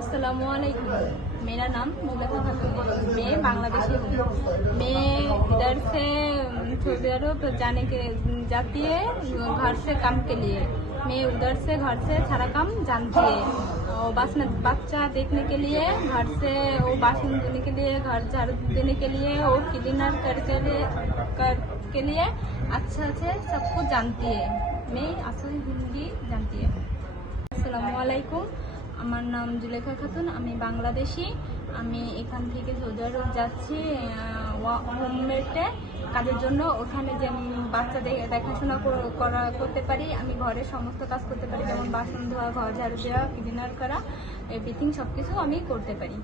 अस्सलामुअलैकुम। मेरा नाम मुबीना खातून है। मैं बांग्लादेशी हूँ। मैं इधर से सऊदी अरब जाती है घर से काम के लिए। मैं उधर से घर से सारा काम जानती है और बच्चा देखने के लिए, घर से वो बासन धोने के लिए, घर झाड़ू देने के लिए और क्लीनर के लिए अच्छा से सब कुछ जानती है। मैं असली हिंदी जानती है। আসসালামুয়ালাইকুম, আমার নাম জুলেখা খাতুন, আমি বাংলাদেশি। আমি এখান থেকে সৌদি আরব যাচ্ছি হোমমেডে কাজের জন্য। ওখানে যে বাচ্চা দেখাশোনা করতে পারি, আমি ঘরের সমস্ত কাজ করতে পারি, যেমন বাসন ধোয়া, ঘর ঝাড়ু দেওয়া, ক্লিনার করা, এভরিথিং সব কিছু আমি করতে পারি।